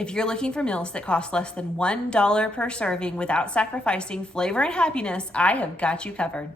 If you're looking for meals that cost less than $1 per serving without sacrificing flavor and happiness, I have got you covered.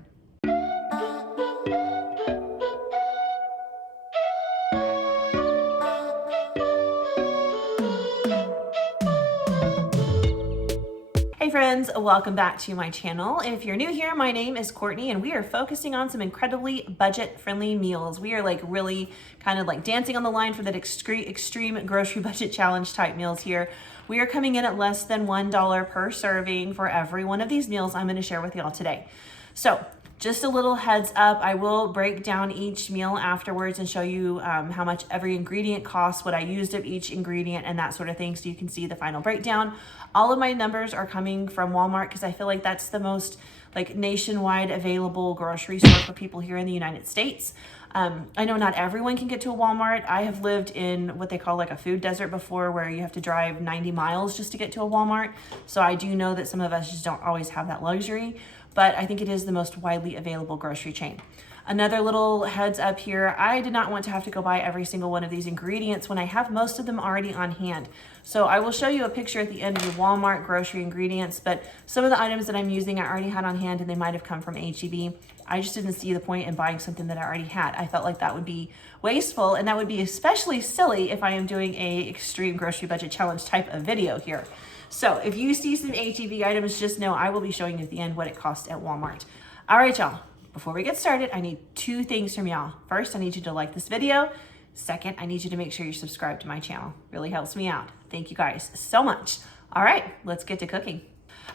Hey friends, welcome back to my channel. If you're new here, my name is Courtney and we are focusing on some incredibly budget-friendly meals. We are like really kind of like dancing on the line for that extreme grocery budget challenge type meals here. We are coming in at less than $1 per serving for every one of these meals I'm going to share with y'all today. So just a little heads up, I will break down each meal afterwards and show you how much every ingredient costs, what I used of each ingredient and that sort of thing, so you can see the final breakdown. All of my numbers are coming from Walmart because I feel like that's the most like nationwide available grocery store for people here in the United States. I know not everyone can get to a Walmart. I have lived in what they call like a food desert before, where you have to drive 90 miles just to get to a Walmart. So I do know that some of us just don't always have that luxury, but I think it is the most widely available grocery chain. Another little heads up here, I did not want to have to go buy every single one of these ingredients when I have most of them already on hand. So I will show you a picture at the end of the Walmart grocery ingredients, but some of the items that I'm using I already had on hand and they might have come from HEB. I just didn't see the point in buying something that I already had. I felt like that would be wasteful, and that would be especially silly if I am doing a extreme grocery budget challenge type of video here. So if you see some HEB items, just know I will be showing you at the end what it costs at Walmart. All right, y'all. Before we get started, I need two things from y'all. First, I need you to like this video. Second, I need you to make sure you're subscribed to my channel. Really helps me out. Thank you guys so much. All right, let's get to cooking.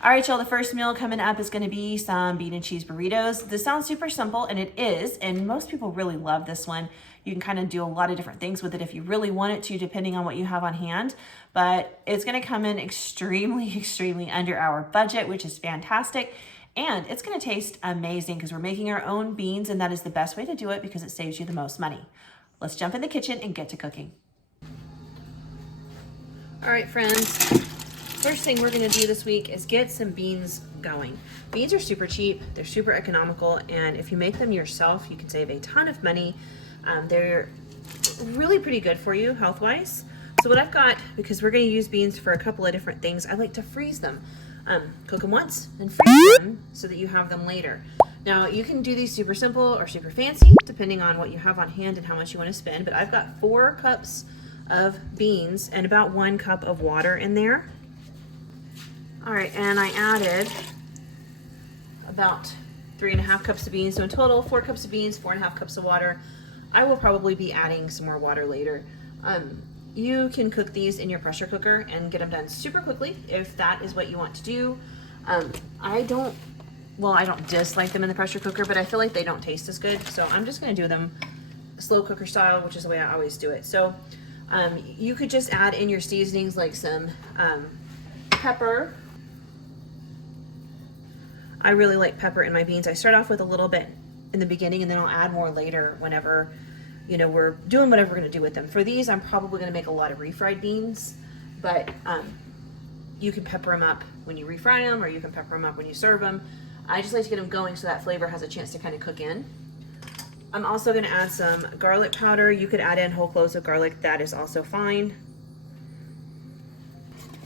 All right, y'all, the first meal coming up is gonna be some bean and cheese burritos. This sounds super simple, and it is, and most people really love this one. You can kind of do a lot of different things with it if you really want it to, depending on what you have on hand, but it's gonna come in extremely under our budget, which is fantastic. And it's gonna taste amazing because we're making our own beans, and that is the best way to do it because it saves you the most money. Let's jump in the kitchen and get to cooking. All right, friends. First thing we're gonna do this week is get some beans going. Beans are super cheap, they're super economical, and if you make them yourself, you can save a ton of money. They're really pretty good for you health-wise. So what I've got, because we're gonna use beans for a couple of different things, I like to freeze them. Cook them once and freeze them so that you have them later. Now you can do these super simple or super fancy depending on what you have on hand and how much you want to spend, but I've got 4 cups of beans and about 1 cup of water in there. All right, and I added about 3.5 cups of beans, so in total 4 cups of beans, 4.5 cups of water. I will probably be adding some more water later. You can cook these in your pressure cooker and get them done super quickly if that is what you want to do. I don't dislike them in the pressure cooker, but I feel like they don't taste as good. So I'm just gonna do them slow cooker style, which is the way I always do it. So you could just add in your seasonings like some pepper. I really like pepper in my beans. I start off with a little bit in the beginning and then I'll add more later whenever we're doing whatever we're gonna do with them. For these, I'm probably gonna make a lot of refried beans, but you can pepper them up when you refry them, or you can pepper them up when you serve them. I just like to get them going so that flavor has a chance to kind of cook in. I'm also gonna add some garlic powder. You could add in whole cloves of garlic, that is also fine.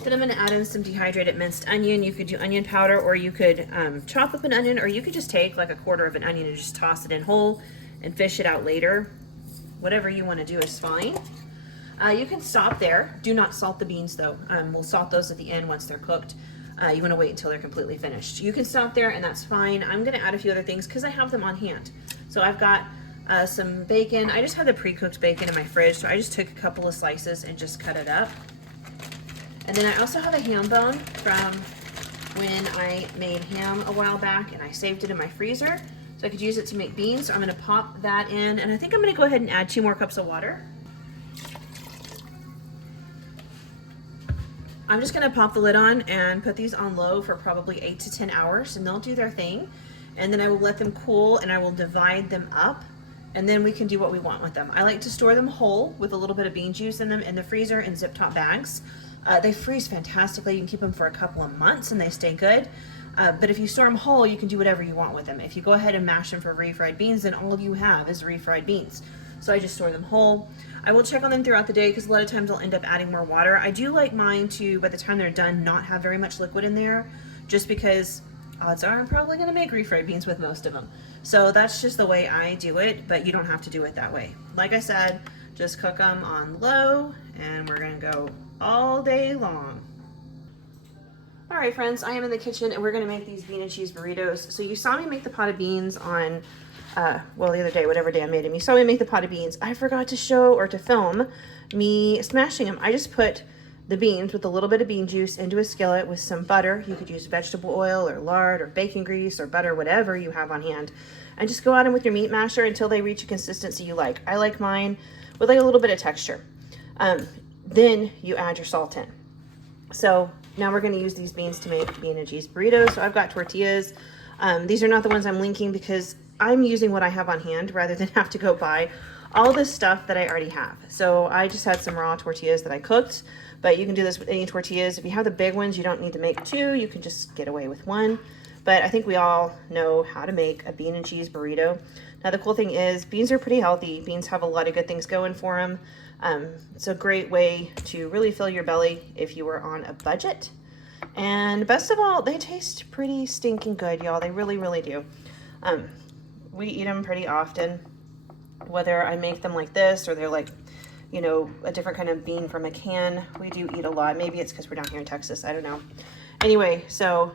Then I'm gonna add in some dehydrated minced onion. You could do onion powder, or you could chop up an onion, or you could just take like a quarter of an onion and just toss it in whole and fish it out later. Whatever you want to do is fine. You can stop there. Do not salt the beans though. We'll salt those at the end once they're cooked. You want to wait until they're completely finished. You can stop there and that's fine. I'm going to add a few other things because I have them on hand. So I've got some bacon. I just have the pre-cooked bacon in my fridge, so I just took a couple of slices and just cut it up. And then I also have a ham bone from when I made ham a while back, and I saved it in my freezer. So I could use it to make beans. So I'm gonna pop that in, and I think I'm gonna go ahead and add 2 more cups of water. I'm just gonna pop the lid on and put these on low for probably 8 to 10 hours, and they'll do their thing. And then I will let them cool, and I will divide them up, and then we can do what we want with them. I like to store them whole with a little bit of bean juice in them in the freezer in zip top bags. They freeze fantastically. You can keep them for a couple of months and they stay good. But if you store them whole, you can do whatever you want with them. If you go ahead and mash them for refried beans, then all you have is refried beans. So I just store them whole. I will check on them throughout the day because a lot of times I'll end up adding more water. I do like mine to, by the time they're done, not have very much liquid in there, just because odds are I'm probably gonna make refried beans with most of them. So that's just the way I do it, but you don't have to do it that way. Like I said, just cook them on low and we're gonna go all day long. All right, friends, I am in the kitchen and we're gonna make these bean and cheese burritos. So you saw me make the pot of beans on, well, the other day, whatever day I made them. You saw me make the pot of beans. I forgot to show or to film me smashing them. I just put the beans with a little bit of bean juice into a skillet with some butter. You could use vegetable oil or lard or bacon grease or butter, whatever you have on hand. And just go at them with your meat masher until they reach a consistency you like. I like mine with like a little bit of texture. Then you add your salt in. So now we're going to use these beans to make bean and cheese burritos. So I've got tortillas. These are not the ones I'm linking because I'm using what I have on hand rather than have to go buy all this stuff that I already have. So I just had some raw tortillas that I cooked, but you can do this with any tortillas. If you have the big ones, you don't need to make two. You can just get away with one. But I think we all know how to make a bean and cheese burrito. Now the cool thing is beans are pretty healthy. Beans have a lot of good things going for them. It's a great way to really fill your belly if you are on a budget. And best of all, they taste pretty stinking good, y'all. They really, really do. We eat them pretty often, whether I make them like this or they're like, you know, a different kind of bean from a can. We do eat a lot. Maybe it's because we're down here in Texas. I don't know. Anyway, so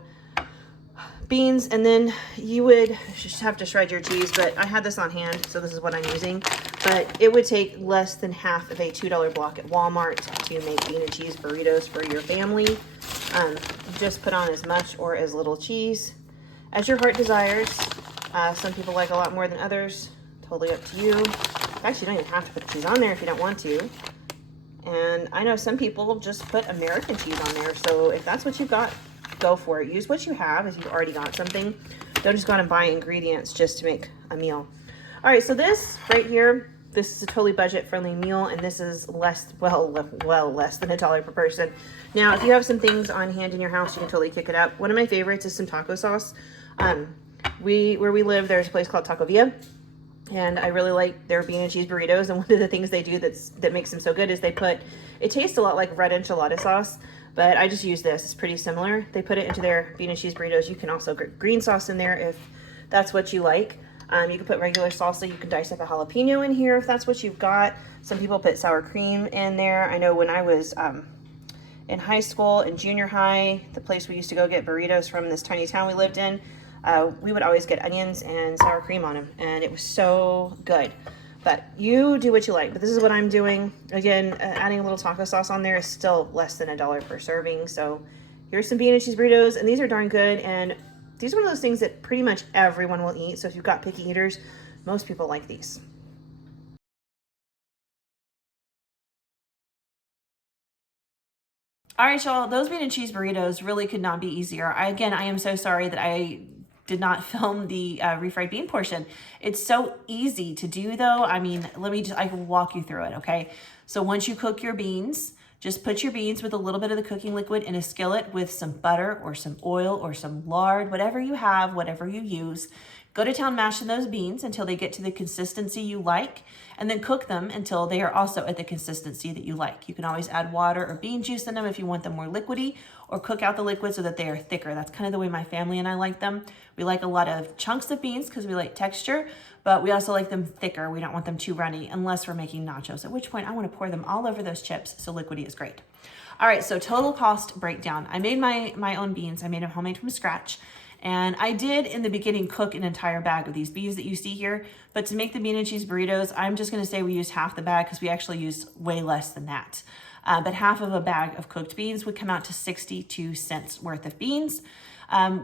beans, and then you would just have to shred your cheese, but I had this on hand, so this is what I'm using. But it would take less than half of a $2 block at Walmart to make bean and cheese burritos for your family. Just put on as much or as little cheese as your heart desires. Some people like a lot more than others. Totally up to you. In fact, you don't even have to put the cheese on there if you don't want to. And I know some people just put American cheese on there. So if that's what you've got, go for it. Use what you have if you've already got something. Don't just go out and buy ingredients just to make a meal. All right, so this right here, this is a totally budget-friendly meal, and this is less, well, less than $1 per person. Now, if you have some things on hand in your house, you can totally kick it up. One of my favorites is some taco sauce. Where we live, there's a place called Taco Villa, and I really like their bean and cheese burritos. And one of the things they do that makes them so good is they put, it tastes a lot like red enchilada sauce, but I just use this. It's pretty similar. They put it into their bean and cheese burritos. You can also get green sauce in there if that's what you like. You can put regular salsa. You can dice up a jalapeno in here if that's what you've got. Some people put sour cream in there. I know when I was in high school and junior high, the place we used to go get burritos from, this tiny town we lived in, we would always get onions and sour cream on them, and it was so good. But you do what you like. But this is what I'm doing. Again, adding a little taco sauce on there is still less than $1 per serving. So here's some bean and cheese burritos, and these are darn good. And these are one of those things that pretty much everyone will eat. So if you've got picky eaters, most people like these. All right, y'all, those bean and cheese burritos really could not be easier. I am so sorry that I did not film the refried bean portion. It's so easy to do though. I mean, I can walk you through it, okay? So once you cook your beans, just put your beans with a little bit of the cooking liquid in a skillet with some butter or some oil or some lard, whatever you have, whatever you use. Go to town mashing those beans until they get to the consistency you like, and then cook them until they are also at the consistency that you like. You can always add water or bean juice in them if you want them more liquidy, or cook out the liquid so that they are thicker. That's kind of the way my family and I like them. We like a lot of chunks of beans because we like texture, but we also like them thicker. We don't want them too runny unless we're making nachos, at which point I want to pour them all over those chips, so liquidy is great. All right, so total cost breakdown. I made my own beans. I made them homemade from scratch. And I did in the beginning cook an entire bag of these beans that you see here, but to make the bean and cheese burritos, I'm just gonna say we used half the bag because we actually used way less than that. But half of a bag of cooked beans would come out to 62 cents worth of beans.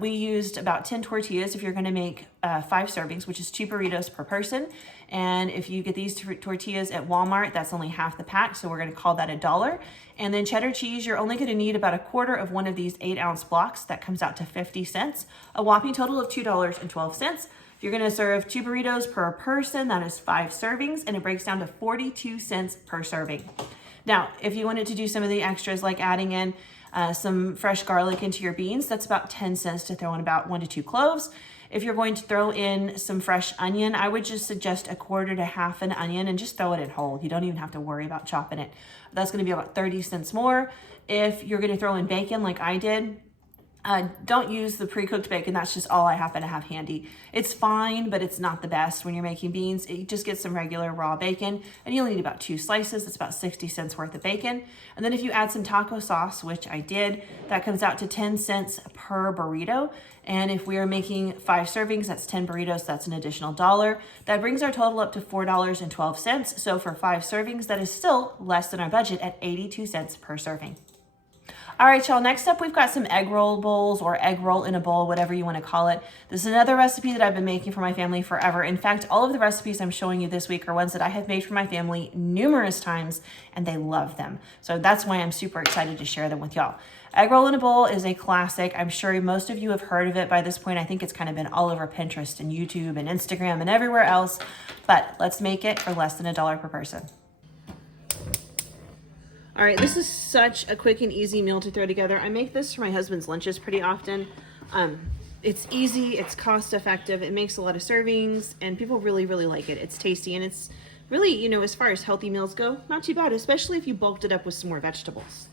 We used about 10 tortillas if you're gonna make 5 servings, which is 2 burritos per person. And if you get these tortillas at Walmart, that's only half the pack, so we're gonna call that $1. And then cheddar cheese, you're only gonna need about a quarter of one of these 8-ounce blocks. That comes out to 50 cents, a whopping total of $2.12. If you're gonna serve 2 burritos per person, that is 5 servings, and it breaks down to 42 cents per serving. Now, if you wanted to do some of the extras like adding in some fresh garlic into your beans, that's about 10 cents to throw in about 1 to 2 cloves. If you're going to throw in some fresh onion, I would just suggest 1/4 to half an onion and just throw it in whole. You don't even have to worry about chopping it. That's gonna be about 30 cents more. If you're gonna throw in bacon like I did, don't use the pre-cooked bacon. That's just all I happen to have handy. It's fine, but it's not the best when you're making beans. You just get some regular raw bacon, and you'll need about 2 slices. That's about 60 cents worth of bacon. And then if you add some taco sauce, which I did, that comes out to 10 cents per burrito. And if we are making 5 servings, that's 10 burritos, that's an additional $1. That brings our total up to $4.12. So for 5 servings, that is still less than our budget at 82 cents per serving. All right, y'all, next up, we've got some egg roll bowls or egg roll in a bowl, whatever you want to call it. This is another recipe that I've been making for my family forever. In fact, all of the recipes I'm showing you this week are ones that I have made for my family numerous times, and they love them. So that's why I'm super excited to share them with y'all. Egg roll in a bowl is a classic. I'm sure most of you have heard of it by this point. I think it's kind of been all over Pinterest and YouTube and Instagram and everywhere else, but let's make it for less than $1 per person. All right, this is such a quick and easy meal to throw together. I make this for my husband's lunches pretty often. It's easy, it's cost effective, it makes a lot of servings, and people really, really like it. It's tasty, and it's really, you know, as far as healthy meals go, not too bad, especially if you bulked it up with some more vegetables.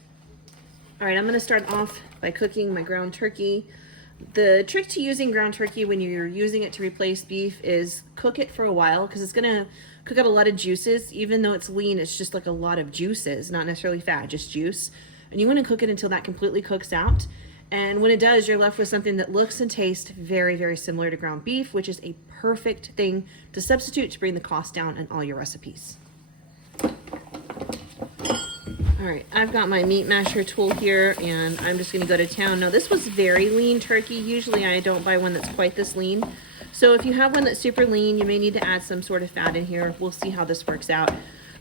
All right, I'm gonna start off by cooking my ground turkey. The trick to using ground turkey when you're using it to replace beef is cook it for a while, because it's gonna cook out a lot of juices. Even though it's lean, it's just like a lot of juices, not necessarily fat, just juice. And you want to cook it until that completely cooks out. And when it does, you're left with something that looks and tastes very, very similar to ground beef, which is a perfect thing to substitute to bring the cost down in all your recipes. All right, I've got my meat masher tool here, and I'm just gonna go to town. Now, this was very lean turkey. Usually I don't buy one that's quite this lean. So if you have one that's super lean, you may need to add some sort of fat in here. We'll see how this works out.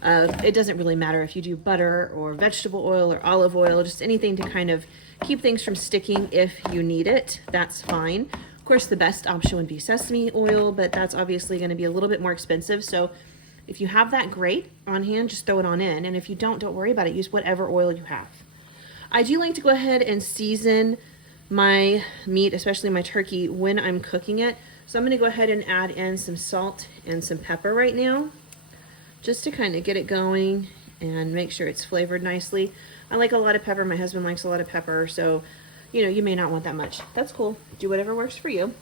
It doesn't really matter if you do butter or vegetable oil or olive oil, just anything to kind of keep things from sticking if you need it. That's fine. Of course, the best option would be sesame oil, but that's obviously going to be a little bit more expensive. So if you have that, great on hand, just throw it on in. And if you don't worry about it. Use whatever oil you have. I do like to go ahead and season my meat, especially my turkey, when I'm cooking it. So I'm going to go ahead and add in some salt and some pepper right now, just to kind of get it going and make sure it's flavored nicely. I like a lot of pepper. My husband likes a lot of pepper, so you know, you may not want that much. That's cool. Do whatever works for you.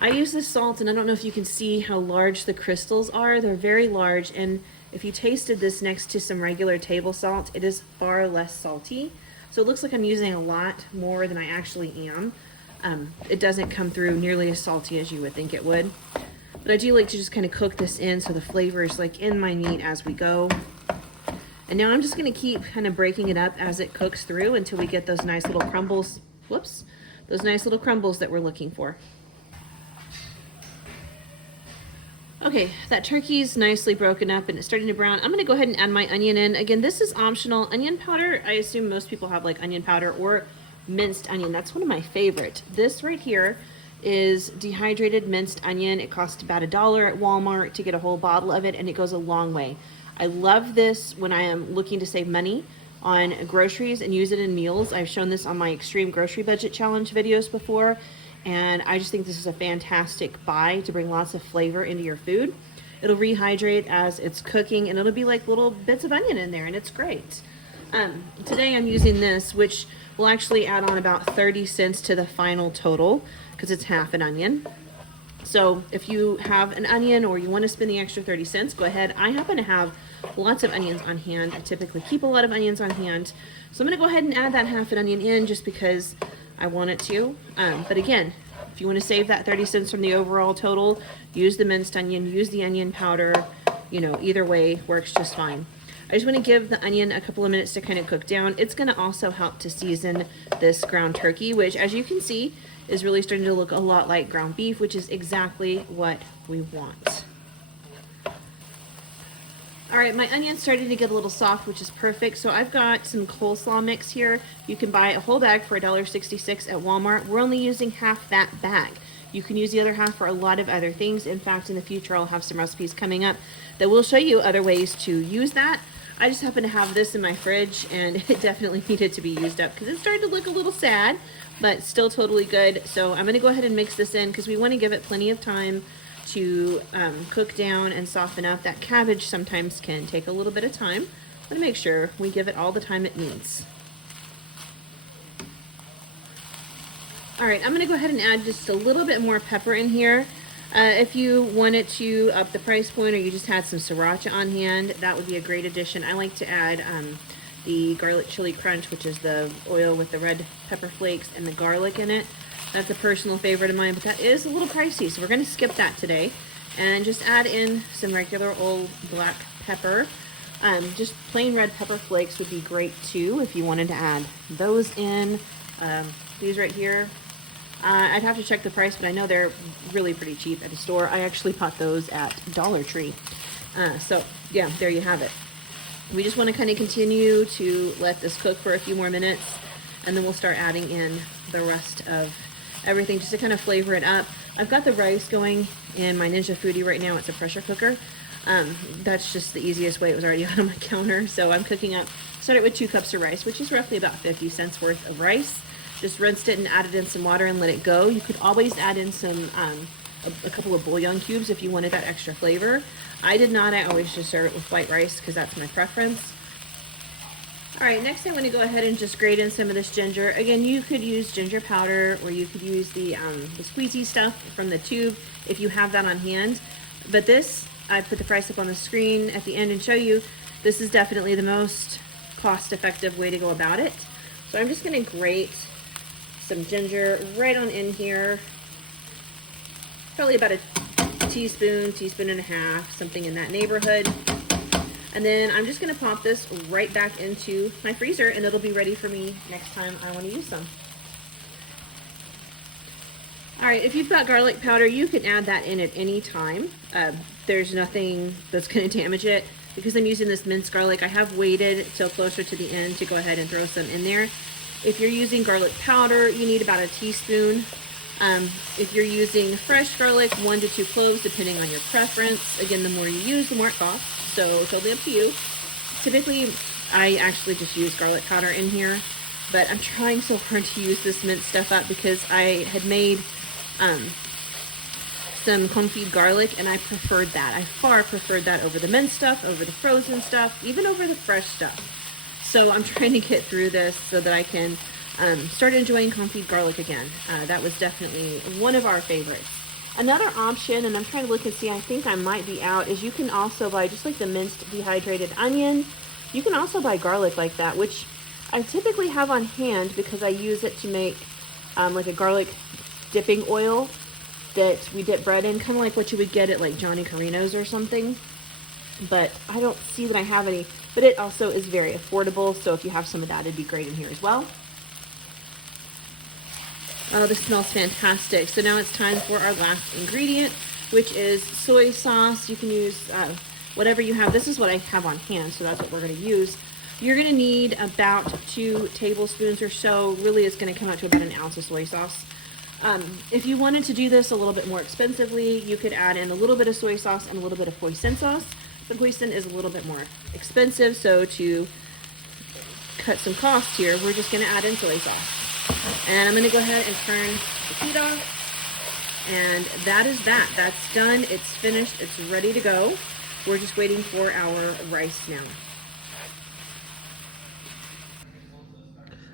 I use this salt, and I don't know if you can see how large the crystals are. They're very large, and if you tasted this next to some regular table salt, it is far less salty. So it looks like I'm using a lot more than I actually am. It doesn't come through nearly as salty as you would think it would. But I do like to just kind of cook this in so the flavor is like in my meat as we go. And now I'm just going to keep kind of breaking it up as it cooks through until we get those nice little crumbles. Whoops, those nice little crumbles that we're looking for. Okay, that turkey's nicely broken up and it's starting to brown. I'm going to go ahead and add my onion in. Again, this is optional. Onion powder, I assume most people have like onion powder or minced onion. That's one of my favorite. This right here is dehydrated minced onion. It costs about $1 at Walmart to get a whole bottle of it, and it goes a long way. I love this when I am looking to save money on groceries and use it in meals. I've shown this on my extreme grocery budget challenge videos before, and I just think this is a fantastic buy to bring lots of flavor into your food. It'll rehydrate as it's cooking, and it'll be like little bits of onion in there, and it's great. Today I'm using this, which will actually add on about 30 cents to the final total because it's half an onion. So if you have an onion or you want to spend the extra 30 cents, go ahead. I happen to have lots of onions on hand. I typically keep a lot of onions on hand. So I'm going to go ahead and add that half an onion in just because I want it to. But again, if you want to save that 30 cents from the overall total, use the minced onion, use the onion powder. You know, either way works just fine. I just want to give the onion a couple of minutes to kind of cook down. It's going to also help to season this ground turkey, which, as you can see, is really starting to look a lot like ground beef, which is exactly what we want. All right, my onion's starting to get a little soft, which is perfect. So I've got some coleslaw mix here. You can buy a whole bag for $1.66 at Walmart. We're only using half that bag. You can use the other half for a lot of other things. In fact, in the future, I'll have some recipes coming up that will show you other ways to use that. I just happen to have this in my fridge, and it definitely needed to be used up because it started to look a little sad, but still totally good. So I'm gonna go ahead and mix this in because we wanna give it plenty of time to cook down and soften up. That cabbage sometimes can take a little bit of time. But make sure we give it all the time it needs. All right, I'm gonna go ahead and add just a little bit more pepper in here. If you wanted to up the price point, or you just had some sriracha on hand, that would be a great addition. I like to add the garlic chili crunch, which is the oil with the red pepper flakes and the garlic in it. That's a personal favorite of mine, but that is a little pricey, so we're gonna skip that today and just add in some regular old black pepper. Just plain red pepper flakes would be great too if you wanted to add those in. These right here, I'd have to check the price, but I know they're really pretty cheap at the store. I actually bought those at Dollar Tree. So yeah, there you have it. We just want to kind of continue to let this cook for a few more minutes, and then we'll start adding in the rest of everything just to kind of flavor it up. I've got the rice going in my Ninja Foodie right now. It's a pressure cooker. That's just the easiest way. It was already out on my counter. So I'm cooking up, started with 2 cups of rice, which is roughly about 50 cents worth of rice. Just rinsed it and added in some water and let it go. You could always add in some, a couple of bouillon cubes if you wanted that extra flavor. I did not. I always just serve it with white rice because that's my preference. All right, next I'm going to go ahead and just grate in some of this ginger. Again, you could use ginger powder, or you could use the squeezy stuff from the tube if you have that on hand. But this, I put the price up on the screen at the end and show you, this is definitely the most cost-effective way to go about it. So I'm just going to grate some ginger right on in here. Probably about a teaspoon, teaspoon and a half, something in that neighborhood. And then I'm just gonna pop this right back into my freezer, and it'll be ready for me next time I wanna use some. All right, if you've got garlic powder, you can add that in at any time. There's nothing that's gonna damage it. Because I'm using this minced garlic, I have waited till closer to the end to go ahead and throw some in there. If you're using garlic powder, you need about a teaspoon. If you're using fresh garlic, 1 to 2 cloves, depending on your preference. Again, the more you use, the more it costs. So totally up to you. Typically, I actually just use garlic powder in here, but I'm trying so hard to use this minced stuff up because I had made some confit garlic, and I preferred that. I far preferred that over the minced stuff, over the frozen stuff, even over the fresh stuff. So I'm trying to get through this so that I can start enjoying confit garlic again. That was definitely one of our favorites. Another option, and I'm trying to look and see, I think I might be out, is you can also buy, just like the minced dehydrated onion, you can also buy garlic like that, which I typically have on hand because I use it to make like a garlic dipping oil that we dip bread in, kind of like what you would get at like Johnny Carino's or something. But I don't see that I have any, but it also is very affordable, so if you have some of that, it'd be great in here as well. Oh, this smells fantastic. So now it's time for our last ingredient, which is soy sauce. You can use whatever you have. This is what I have on hand, so that's what we're going to use. You're going to need about 2 tablespoons or so. Really, it's going to come out to about 1 ounce of soy sauce. If you wanted to do this a little bit more expensively, you could add in a little bit of soy sauce and a little bit of hoisin sauce. The hoisin is a little bit more expensive, so to cut some costs here, we're just going to add in soy sauce. And I'm going to go ahead and turn the heat off. And that is that. That's done. It's finished. It's ready to go. We're just waiting for our rice now.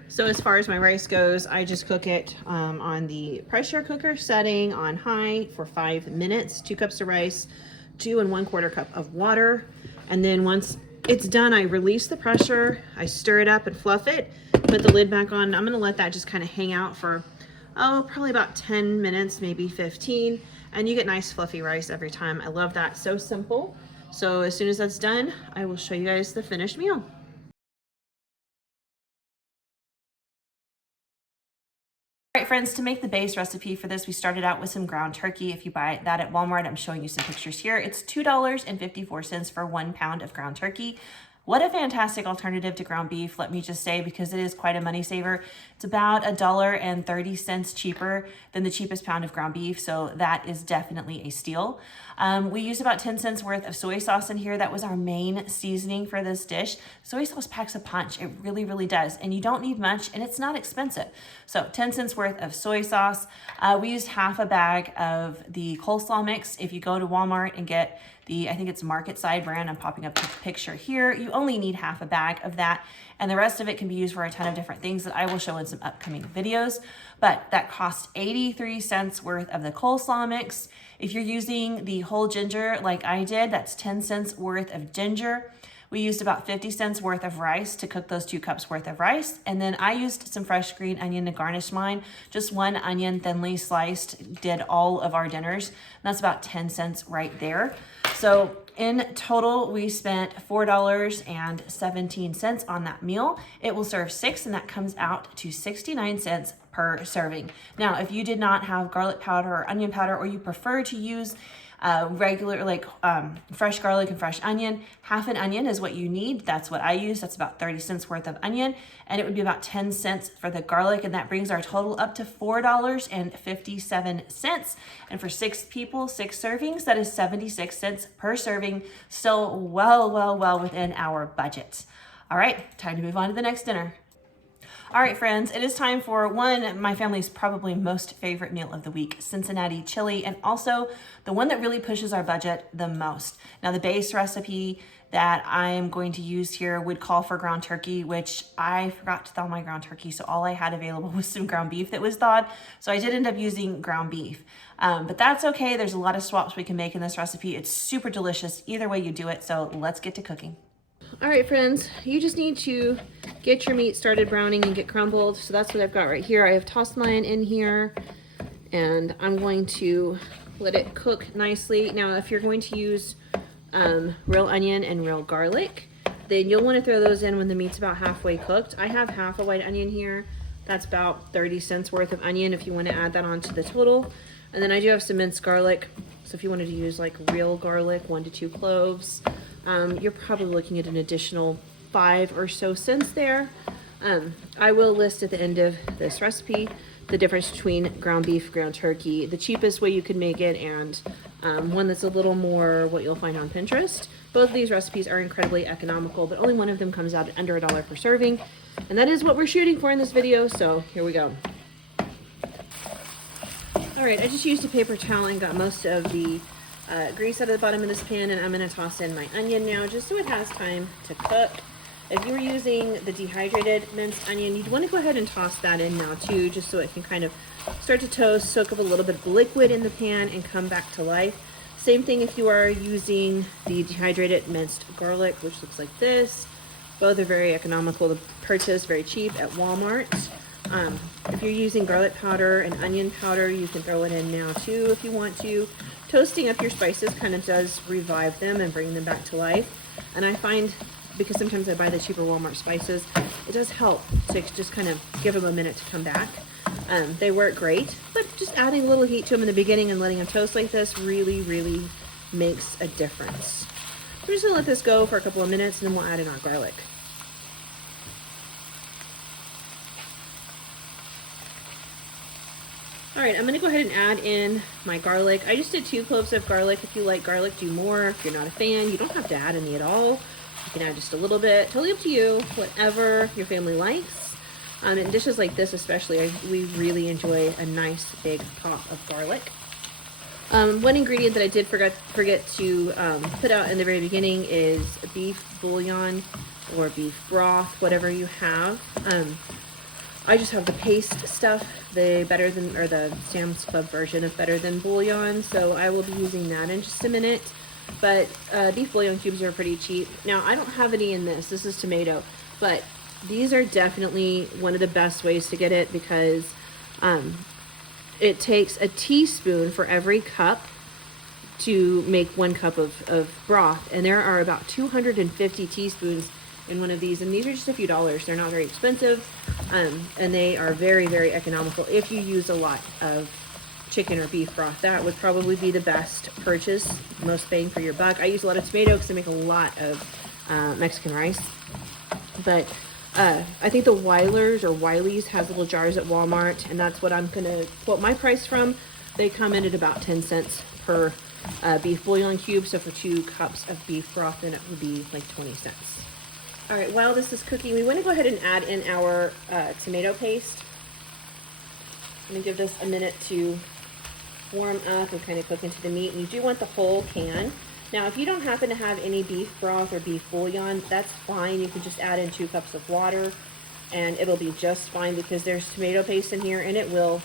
So as far as my rice goes, I just cook it on the pressure cooker setting on high for 5 minutes. 2 cups of rice, 2 1/4 cup of water. And then once it's done, I release the pressure, I stir it up and fluff it, put the lid back on. I'm gonna let that just kind of hang out for, probably about 10 minutes, maybe 15. And you get nice fluffy rice every time. I love that, so simple. So as soon as that's done, I will show you guys the finished meal. All right, friends, to make the base recipe for this, we started out with some ground turkey. If you buy that at Walmart, I'm showing you some pictures here. It's $2.54 for 1 pound of ground turkey. What a fantastic alternative to ground beef, let me just say, because it is quite a money saver. It's about $1.30 cheaper than the cheapest pound of ground beef, so that is definitely a steal. We used about 10 cents worth of soy sauce in here. That was our main seasoning for this dish. Soy sauce packs a punch, it really, really does, and you don't need much, and it's not expensive. So 10 cents worth of soy sauce. We used half a bag of the coleslaw mix. If you go to Walmart and get I think it's Market Side brand, I'm popping up the picture here, you only need half a bag of that, and the rest of it can be used for a ton of different things that I will show in some upcoming videos. But that costs 83 cents worth of the coleslaw mix. If you're using the whole ginger like I did, that's 10 cents worth of ginger. We used about 50 cents worth of rice to cook those 2 cups worth of rice. And then I used some fresh green onion to garnish mine. Just one onion thinly sliced did all of our dinners. And that's about 10 cents right there. So in total, we spent $4.17 on that meal. It will serve 6, and that comes out to 69 cents per serving. Now, if you did not have garlic powder or onion powder, or you prefer to use regular fresh garlic and fresh onion, half an onion is what you need. That's what I use. That's about 30 cents worth of onion, and it would be about 10 cents for the garlic, and that brings our total up to $4.57. And for 6 people, 6 servings, that is 76 cents per serving. Still well within our budget. All right, time to move on to the next dinner. All right, friends, it is time for my family's probably most favorite meal of the week, Cincinnati chili, and also the one that really pushes our budget the most. Now, the base recipe that I am going to use here would call for ground turkey, which I forgot to thaw my ground turkey, so all I had available was some ground beef that was thawed, so I did end up using ground beef. But that's okay. There's a lot of swaps we can make in this recipe. It's super delicious either way you do it, so let's get to cooking. All right, friends, you just need to get your meat started browning and get crumbled. So that's what I've got right here. I have tossed mine in here, and I'm going to let it cook nicely. Now, if you're going to use real onion and real garlic, then you'll want to throw those in when the meat's about halfway cooked. I have half a white onion here. That's about 30 cents worth of onion if you want to add that onto the total. And then I do have some minced garlic. So if you wanted to use like real garlic, 1 to 2 cloves, you're probably looking at an additional 5 or so cents there. I will list at the end of this recipe the difference between ground beef, ground turkey, the cheapest way you could make it, and one that's a little more what you'll find on Pinterest. Both of these recipes are incredibly economical, but only one of them comes out at under $1 per serving, and that is what we're shooting for in this video, so here we go. All right, I just used a paper towel and got most of the grease out of the bottom of this pan, and I'm going to toss in my onion now just so it has time to cook. If you were using the dehydrated minced onion, you'd want to go ahead and toss that in now too, just so it can kind of start to toast, soak up a little bit of liquid in the pan, and come back to life. Same thing if you are using the dehydrated minced garlic, which looks like this. Both are very economical to purchase, very cheap at Walmart. If you're using garlic powder and onion powder, you can throw it in now too if you want to. Toasting up your spices kind of does revive them and bring them back to life. And I find, because sometimes I buy the cheaper Walmart spices, it does help to just kind of give them a minute to come back. They work great, but just adding a little heat to them in the beginning and letting them toast like this really makes a difference. We're just gonna let this go for a couple of minutes, and then we'll add in our garlic. All right, I'm gonna go ahead and add in my garlic. I just did 2 cloves of garlic. If you like garlic, do more. If you're not a fan, you don't have to add any at all. You can add just a little bit, totally up to you, whatever your family likes. In dishes like this especially, we really enjoy a nice big pop of garlic. One ingredient that I did forget to put out in the very beginning is beef bouillon or beef broth, whatever you have. I just have the paste stuff, the Sam's Club version of Better Than Bouillon, so I will be using that in just a minute. But beef bouillon cubes are pretty cheap. Now, I don't have any in this. This is tomato, but these are definitely one of the best ways to get it, because it takes a teaspoon for every cup to make 1 cup of broth, and there are about 250 teaspoons in one of these, and these are just a few dollars. They're not very expensive, and they are very economical. If you use a lot of chicken or beef broth, that would probably be the best purchase, most bang for your buck. I use a lot of tomato because I make a lot of Mexican rice. But I think the Weiler's or Wiley's has little jars at Walmart, and that's what I'm gonna quote my price from. They come in at about 10 cents per beef bouillon cube. So for 2 cups of beef broth, then it would be like 20 cents. All right, while this is cooking, we want to go ahead and add in our tomato paste. I'm gonna give this a minute to warm up and kind of cook into the meat. And you do want the whole can. Now, if you don't happen to have any beef broth or beef bouillon, that's fine. You can just add in 2 cups of water and it'll be just fine because there's tomato paste in here and it will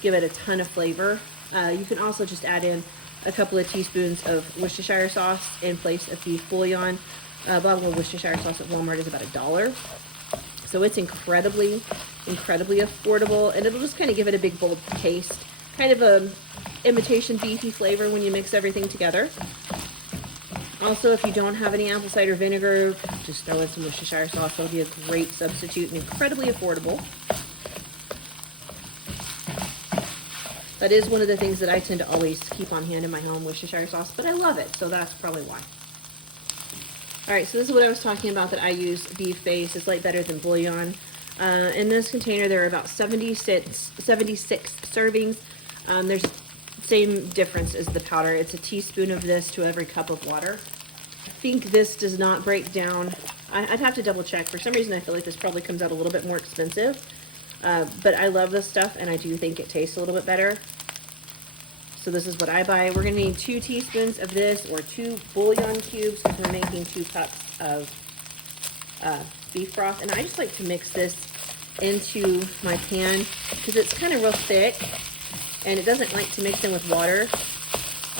give it a ton of flavor. You can also just add in a couple of teaspoons of Worcestershire sauce in place of beef bouillon. A bottle of Worcestershire sauce at Walmart is about $1. So it's incredibly affordable, and it'll just kind of give it a big bold taste. Kind of a imitation beefy flavor when you mix everything together. Also, if you don't have any apple cider vinegar, just throw in some Worcestershire sauce. It'll be a great substitute and incredibly affordable. That is one of the things that I tend to always keep on hand in my home, Worcestershire sauce, but I love it, so that's probably why. All right, so this is what I was talking about that I use beef base. It's like better than bouillon. In this container, there are about 76 servings. There's same difference as the powder. It's a teaspoon of this to every cup of water. I think this does not break down. I'd have to double check. For some reason, I feel like this probably comes out a little bit more expensive. But I love this stuff, and I do think it tastes a little bit better. So this is what I buy. We're gonna need 2 teaspoons of this, or 2 bouillon cubes, because we're making 2 cups of beef broth. And I just like to mix this into my pan because it's kind of real thick, and it doesn't like to mix in with water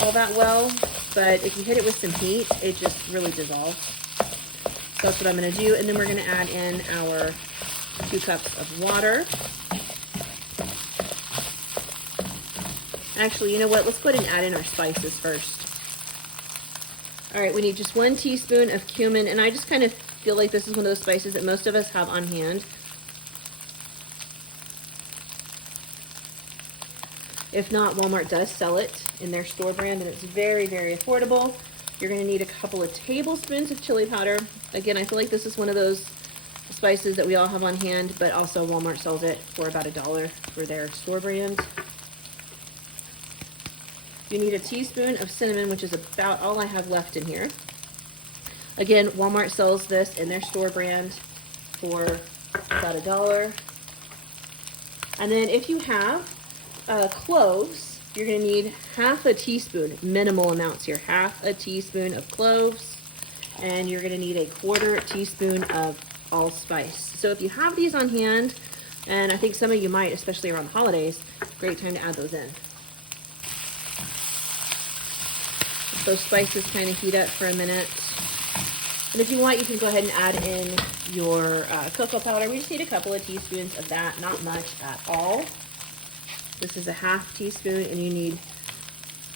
all that well. But if you hit it with some heat, it just really dissolves. So that's what I'm gonna do. And then we're gonna add in our 2 cups of water. Actually, you know what? Let's go ahead and add in our spices first. All right, we need just 1 teaspoon of cumin, and I just kind of feel like this is one of those spices that most of us have on hand. If not, Walmart does sell it in their store brand, and it's very affordable. You're gonna need a couple of tablespoons of chili powder. Again, I feel like this is one of those spices that we all have on hand, but also Walmart sells it for about $1 for their store brand. You need a teaspoon of cinnamon, which is about all I have left in here. Again, Walmart sells this in their store brand for about $1. And then if you have cloves, you're gonna need half a teaspoon, minimal amounts here, half a teaspoon of cloves, and you're gonna need a 1/4 teaspoon of allspice. So if you have these on hand, and I think some of you might, especially around the holidays, great time to add those in. Those spices kind of heat up for a minute. And if you want, you can go ahead and add in your cocoa powder. We just need a couple of teaspoons of that, not much at all. This is a half teaspoon, and you need,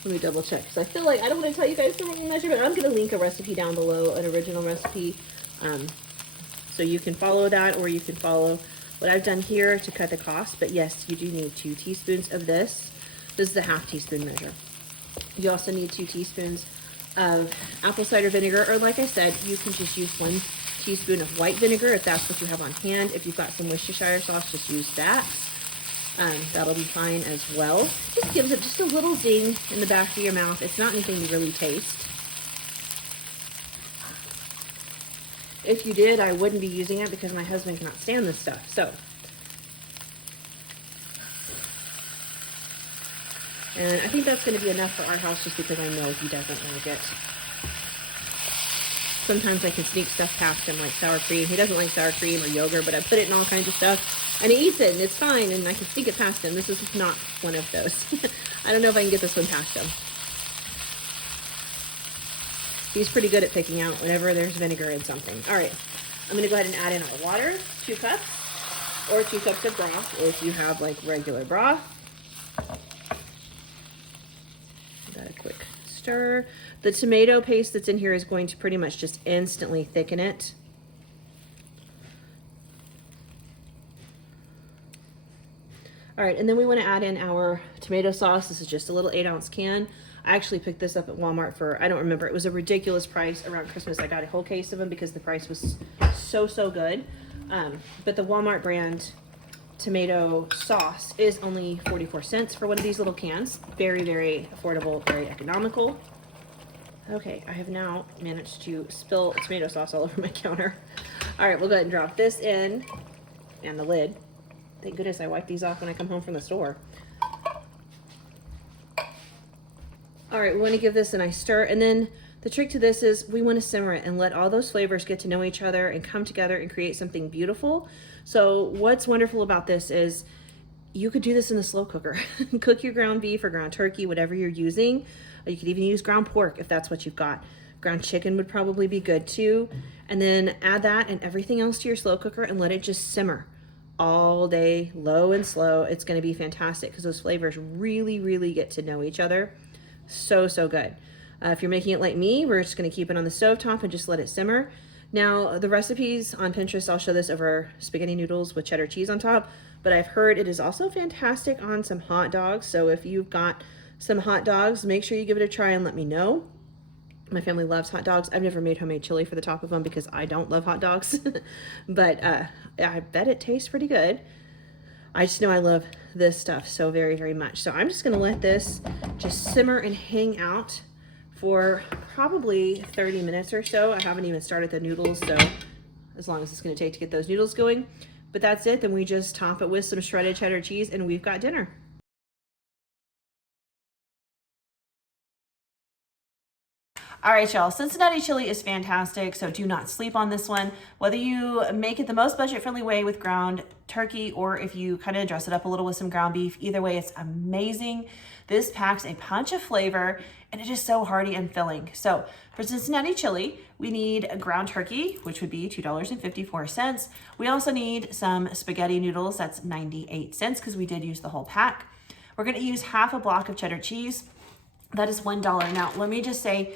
let me double check, because I feel like I don't want to tell you guys the wrong measurement. I'm going to link a recipe down below, an original recipe, so you can follow that, or you can follow what I've done here to cut the cost. But yes, you do need 2 teaspoons of this. This is a half teaspoon measure. You also need 2 teaspoons of apple cider vinegar, or like I said, you can just use 1 teaspoon of white vinegar if that's what you have on hand. If you've got some Worcestershire sauce, just use that. That'll be fine as well. Just gives it just a little zing in the back of your mouth. It's not anything you really taste. If you did, I wouldn't be using it because my husband cannot stand this stuff. So, and I think that's going to be enough for our house just because I know he doesn't like it. Sometimes I can sneak stuff past him like sour cream. He doesn't like sour cream or yogurt, but I put it in all kinds of stuff and he eats it and it's fine and I can sneak it past him. This is not one of those. I don't know if I can get this one past him. He's pretty good at picking out whenever there's vinegar in something. All right, I'm going to go ahead and add in our water, 2 cups, or 2 cups of broth if you have like regular broth. Got a quick stir. The tomato paste that's in here is going to pretty much just instantly thicken it. All right, and then we want to add in our tomato sauce. This is just a little 8-ounce can. I actually picked this up at Walmart for, I don't remember, it was a ridiculous price around Christmas. I got a whole case of them because the price was so good. But the Walmart brand tomato sauce is only 44 cents for one of these little cans. Very, very affordable, very economical. Okay, I have now managed to spill tomato sauce all over my counter. All right, we'll go ahead and drop this in, and the lid. Thank goodness I wipe these off when I come home from the store. All right, we want to give this a nice stir, and then the trick to this is we want to simmer it and let all those flavors get to know each other and come together and create something beautiful. So what's wonderful about this is you could do this in the slow cooker. Cook your ground beef or ground turkey, whatever you're using. You could even use ground pork if that's what you've got. Ground chicken would probably be good too. And then add that and everything else to your slow cooker and let it just simmer all day, low and slow. It's going to be fantastic because those flavors really get to know each other. So good. If you're making it like me, we're just going to keep it on the stovetop and just let it simmer. Now, the recipes on Pinterest, I'll show this over spaghetti noodles with cheddar cheese on top, but I've heard it is also fantastic on some hot dogs. So if you've got some hot dogs, make sure you give it a try and let me know. My family loves hot dogs. I've never made homemade chili for the top of them because I don't love hot dogs, but I bet it tastes pretty good. I just know I love this stuff so very much. So I'm just gonna let this just simmer and hang out for probably 30 minutes or so. I haven't even started the noodles, so as long as it's gonna take to get those noodles going. But that's it, then we just top it with some shredded cheddar cheese and we've got dinner. All right, y'all, Cincinnati chili is fantastic, so do not sleep on this one. Whether you make it the most budget-friendly way with ground turkey or if you kind of dress it up a little with some ground beef, either way, it's amazing. This packs a punch of flavor, and it is so hearty and filling. So for Cincinnati chili, we need a ground turkey, which would be $2.54. We also need some spaghetti noodles, that's 98 cents, because we did use the whole pack. We're gonna use half a block of cheddar cheese. That is $1. Now, let me just say,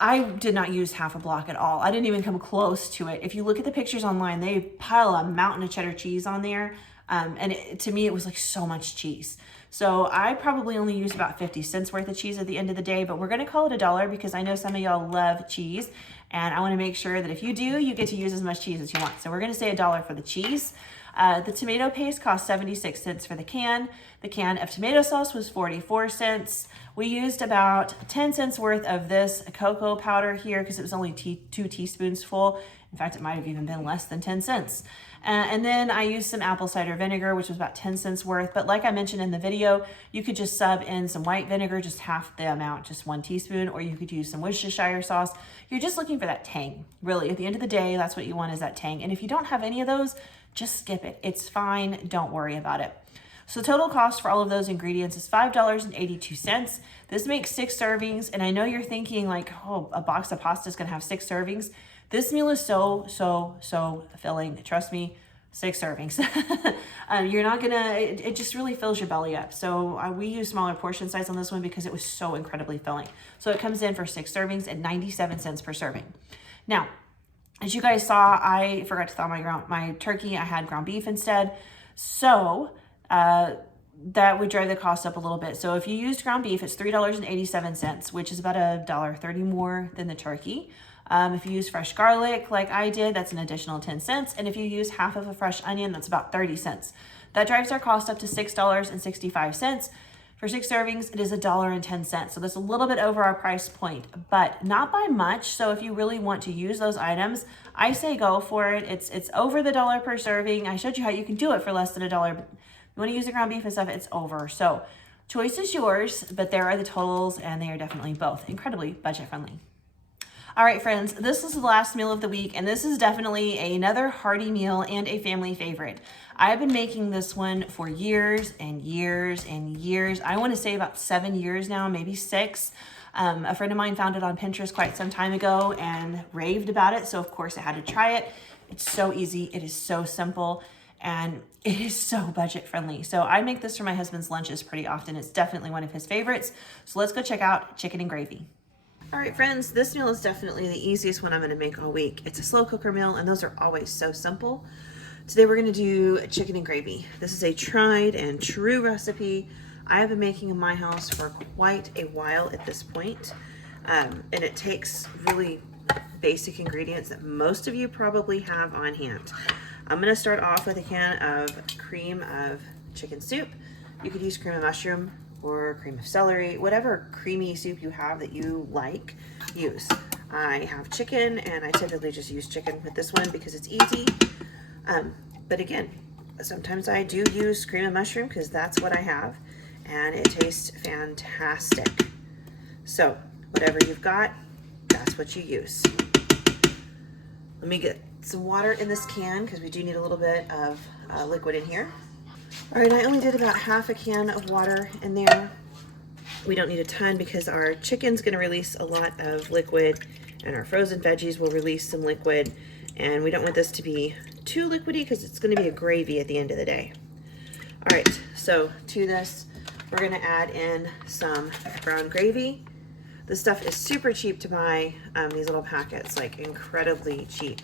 I did not use half a block at all. I didn't even come close to it. If you look at the pictures online, they pile a mountain of cheddar cheese on there. To me, it was like so much cheese. So I probably only used about 50 cents worth of cheese at the end of the day, but we're gonna call it $1 because I know some of y'all love cheese. And I wanna make sure that if you do, you get to use as much cheese as you want. So we're gonna say $1 for the cheese. The tomato paste cost 76 cents for the can. The can of tomato sauce was 44 cents. We used about 10 cents worth of this cocoa powder here because it was only 2 teaspoons full. In fact, it might have even been less than 10 cents. And then I used some apple cider vinegar, which was about 10 cents worth. But like I mentioned in the video, you could just sub in some white vinegar, just half the amount, just 1 teaspoon, or you could use some Worcestershire sauce. You're just looking for that tang. Really, at the end of the day, that's what you want is that tang. And if you don't have any of those, just skip it. It's fine. Don't worry about it. So total cost for all of those ingredients is $5.82. This makes 6 servings. And I know you're thinking like, oh, a box of pasta is going to have 6 servings. This meal is so filling. Trust me, 6 servings. You're not gonna, it just really fills your belly up. So we use smaller portion size on this one because it was so incredibly filling. So it comes in for 6 servings at 97 cents per serving. Now, as you guys saw, I forgot to thaw my turkey. I had ground beef instead. So that would drive the cost up a little bit. So if you used ground beef, it's $3.87, which is about $1.30 more than the turkey. If you use fresh garlic like I did, that's an additional 10 cents. And if you use half of a fresh onion, that's about 30 cents. That drives our cost up to $6.65. For 6 servings, it is $1.10. So that's a little bit over our price point, but not by much. So if you really want to use those items, I say go for it. It's over the $1 per serving. I showed you how you can do it for less than $1. But you want to use the ground beef and stuff, it's over. So choice is yours, but there are the totals and they are definitely both incredibly budget friendly. All right, friends, this is the last meal of the week, and this is definitely another hearty meal and a family favorite. I've been making this one for years and years and years. I want to say about 7 years now, maybe 6. A friend of mine found it on Pinterest quite some time ago and raved about it, so of course I had to try it. It's so easy, it is so simple, and it is so budget friendly. So I make this for my husband's lunches pretty often. It's definitely one of his favorites. So let's go check out chicken and gravy. All right, friends, this meal is definitely the easiest one I'm gonna make all week. It's a slow cooker meal, and those are always so simple. Today we're gonna do chicken and gravy. This is a tried and true recipe. I have been making in my house for quite a while at this point, and it takes really basic ingredients that most of you probably have on hand. I'm gonna start off with a can of cream of chicken soup. You could use cream of mushroom or cream of celery, whatever creamy soup you have that you like, use. I have chicken, and I typically just use chicken with this one because it's easy. But again, sometimes I do use cream of mushroom because that's what I have, and it tastes fantastic. So whatever you've got, that's what you use. Let me get some water in this can because we do need a little bit of liquid in here. All right, I only did about half a can of water in there. We don't need a ton because our chicken's gonna release a lot of liquid, and our frozen veggies will release some liquid, and we don't want this to be too liquidy because it's gonna be a gravy at the end of the day. All right, so to this, we're gonna add in some brown gravy. This stuff is super cheap to buy, these little packets, like incredibly cheap.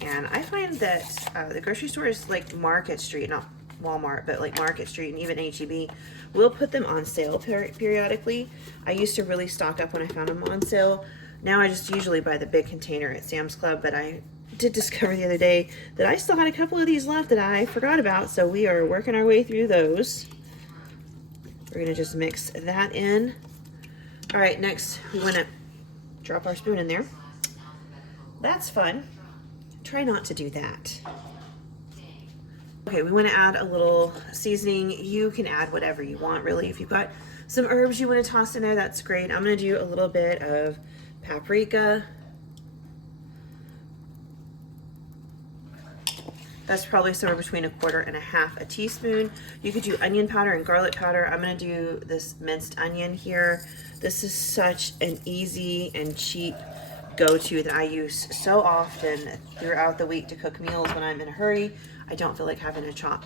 And I find that the grocery stores like Market Street, not Walmart, but like Market Street and even H-E-B, will put them on sale periodically. I used to really stock up when I found them on sale. Now I just usually buy the big container at Sam's Club, but I did discover the other day that I still had a couple of these left that I forgot about, so we are working our way through those. We're gonna just mix that in. All right, next we wanna drop our spoon in there. That's fun. Try not to do that. Okay, we wanna add a little seasoning. You can add whatever you want, really. If you've got some herbs you wanna toss in there, that's great. I'm gonna do a little bit of paprika. That's probably somewhere between 1/4 and 1/2 teaspoon. You could do onion powder and garlic powder. I'm gonna do this minced onion here. This is such an easy and cheap go-to that I use so often throughout the week to cook meals when I'm in a hurry. I don't feel like having to chop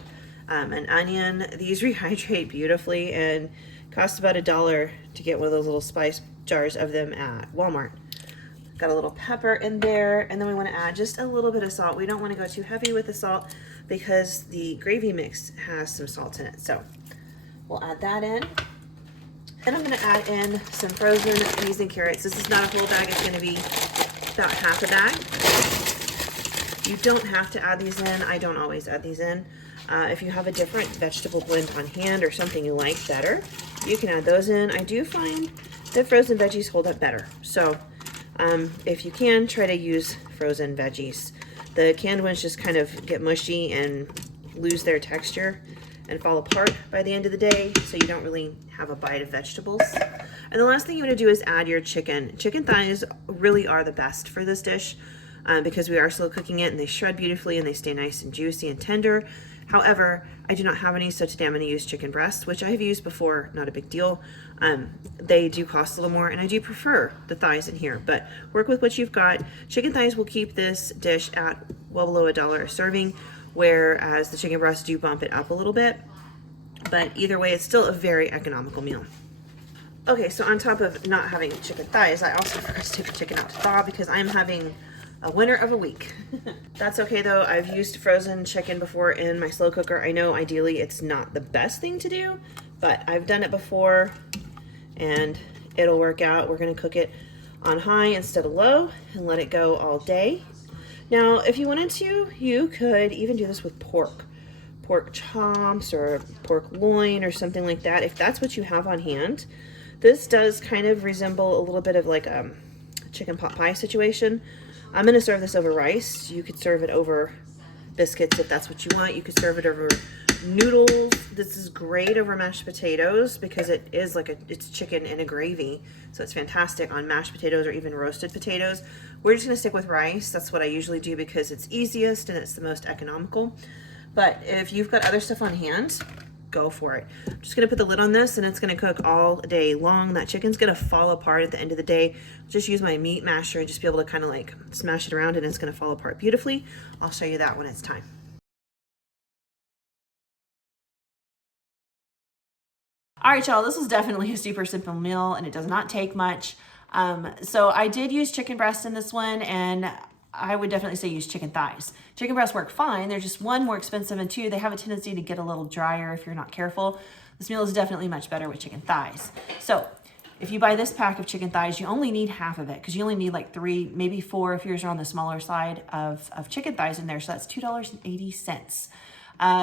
an onion. These rehydrate beautifully and cost about $1 to get one of those little spice jars of them at Walmart. Got a little pepper in there, and then we want to add just a little bit of salt. We don't want to go too heavy with the salt because the gravy mix has some salt in it. So we'll add that in. And I'm going to add in some frozen peas and carrots. This is not a whole bag. It's going to be about half a bag. You don't have to add these in. I don't always add these in. If you have a different vegetable blend on hand or something you like better, you can add those in. I do find that frozen veggies hold up better. So if you can, try to use frozen veggies. The canned ones just kind of get mushy and lose their texture and fall apart by the end of the day, so you don't really have a bite of vegetables. And the last thing you want to do is add your chicken. Chicken thighs really are the best for this dish because we are slow cooking it, and they shred beautifully and they stay nice and juicy and tender. However, I do not have any, so today I'm going to use chicken breast, which I have used before, not a big deal. They do cost a little more, and I do prefer the thighs in here, but work with what you've got. Chicken thighs will keep this dish at well below $1 a serving, whereas the chicken breasts do bump it up a little bit. But either way, it's still a very economical meal. Okay, so on top of not having chicken thighs, I also forgot to take the chicken out to thaw because I'm having a winner of a week. That's okay though. I've used frozen chicken before in my slow cooker. I know ideally it's not the best thing to do, but I've done it before and it'll work out. We're gonna cook it on high instead of low and let it go all day. Now, if you wanted to, you could even do this with pork chops or pork loin or something like that, if that's what you have on hand. This does kind of resemble a little bit of like a chicken pot pie situation. I'm gonna serve this over rice. You could serve it over biscuits if that's what you want. You could serve it over noodles. This is great over mashed potatoes because it is like it's chicken in a gravy. So it's fantastic on mashed potatoes or even roasted potatoes. We're just gonna stick with rice. That's what I usually do because it's easiest and it's the most economical. But if you've got other stuff on hand, go for it. I'm just gonna put the lid on this and it's gonna cook all day long. That chicken's gonna fall apart at the end of the day. Just use my meat masher and just be able to kind of like smash it around and it's gonna fall apart beautifully. I'll show you that when it's time. All right, y'all, this is definitely a super simple meal and it does not take much. So I did use chicken breast in this one, and I would definitely say use chicken thighs. Chicken breasts work fine. They're just one, more expensive, and two, they have a tendency to get a little drier if you're not careful. This meal is definitely much better with chicken thighs. So if you buy this pack of chicken thighs, you only need half of it because you only need like 3, maybe 4 if yours are on the smaller side of chicken thighs in there. So that's $2.80.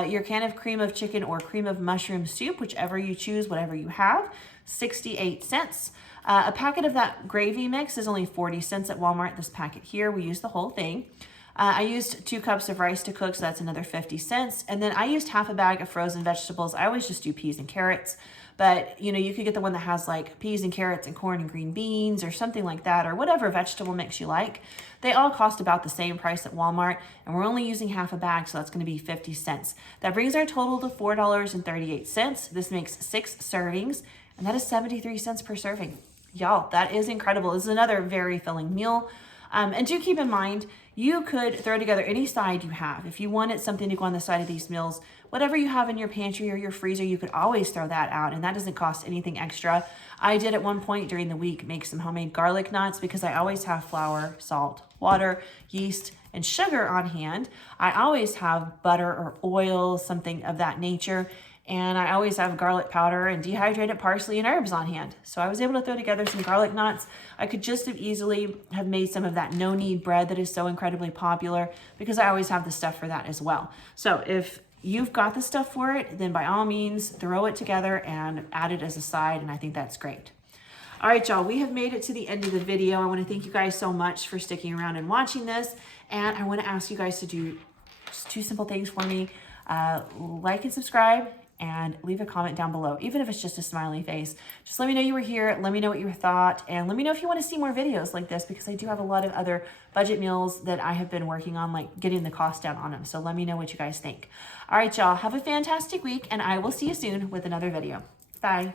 Your can of cream of chicken or cream of mushroom soup, whichever you choose, whatever you have, 68 cents. A packet of that gravy mix is only 40 cents at Walmart. This packet here, we use the whole thing. I used 2 cups of rice to cook, so that's another 50 cents. And then I used half a bag of frozen vegetables. I always just do peas and carrots, but you know, you could get the one that has like peas and carrots and corn and green beans or something like that, or whatever vegetable mix you like. They all cost about the same price at Walmart, and we're only using half a bag, so that's going to be 50 cents. That brings our total to $4.38. This makes 6 servings, and that is 73 cents per serving. Y'all, that is incredible. This is another very filling meal. And do keep in mind, you could throw together any side you have. If you wanted something to go on the side of these meals, whatever you have in your pantry or your freezer, you could always throw that out, and that doesn't cost anything extra. I did at one point during the week make some homemade garlic knots because I always have flour, salt, water, yeast, and sugar on hand. I always have butter or oil, something of that nature. And I always have garlic powder and dehydrated parsley and herbs on hand. So I was able to throw together some garlic knots. I could just have easily have made some of that no-knead bread that is so incredibly popular because I always have the stuff for that as well. So if you've got the stuff for it, then by all means, throw it together and add it as a side, and I think that's great. All right, y'all, we have made it to the end of the video. I want to thank you guys so much for sticking around and watching this, and I want to ask you guys to do just 2 simple things for me. Like and subscribe, and leave a comment down below, even if it's just a smiley face. Just let me know you were here, let me know what you thought, and let me know if you want to see more videos like this, because I do have a lot of other budget meals that I have been working on, like getting the cost down on them. So let me know what you guys think. All right, y'all, have a fantastic week, and I will see you soon with another video. Bye.